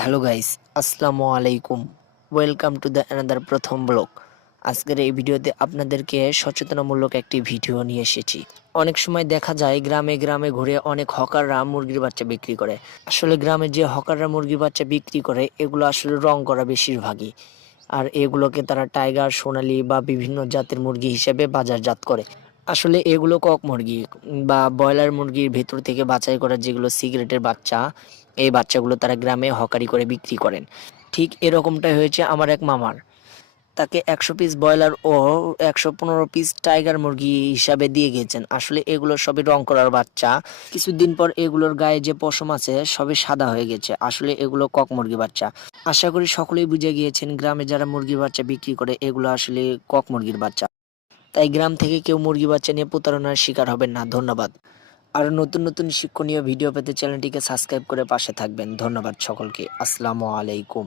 Hello guys, আসসালামু আলাইকুম। Welcome to the another প্রথম ব্লগ। আজকের এই ভিডিওতে আপনাদেরকে সচেতনামূলক একটি ভিডিও নিয়ে এসেছি। অনেক সময় দেখা যায় গ্রামে গ্রামে ঘুরে অনেক হকাররা মুরগির বাচ্চা বিক্রি করে। আসলে গ্রামে যে হকাররা মুরগির বাচ্চা বিক্রি করে এগুলো আসলে রং করা বেশিরভাগই। আর এগুলোকে তারা টাইগার, সোনালী বা বিভিন্ন জাতের মুরগি হিসেবে বাজারজাত করে। আসলে এগুলো কক মুরগি বা ব্রয়লার মুরগির ভেতর থেকে বাছাই করা যেগুলো সিগারেটের বাচ্চা, এই বাচ্চাগুলো তারা গ্রামে হকারি করে বিক্রি করেন। ঠিক এরকমটাই হয়েছে আমার এক মামার। তাকে ১০০ পিস ব্রয়লার ও ১১৫ পিস টাইগার মুরগি হিসাবে দিয়ে গিয়েছেন। আসলে এগুলো সবই রং করার বাচ্চা। কিছুদিন পর এগুলোর গায়ে যে পশম আছে সবই সাদা হয়ে গেছে। আসলে এগুলো কক মুরগি বাচ্চা। আশা করি সকলেই বুঝে গিয়েছেন গ্রামে যারা মুরগির বাচ্চা বিক্রি করে এগুলো আসলে কক মুরগির বাচ্চা। তাই গ্রাম থেকে কেউ মুরগি বাচ্চা নিয়ে প্রতারণার শিকার হবেন না। ধন্যবাদ। আর নতুন নতুন শিক্ষণীয় ভিডিও পেতে চ্যানেলটিকে সাবস্ক্রাইব করে পাশে থাকবেন। ধন্যবাদ সকলকে। আসসালামু আলাইকুম।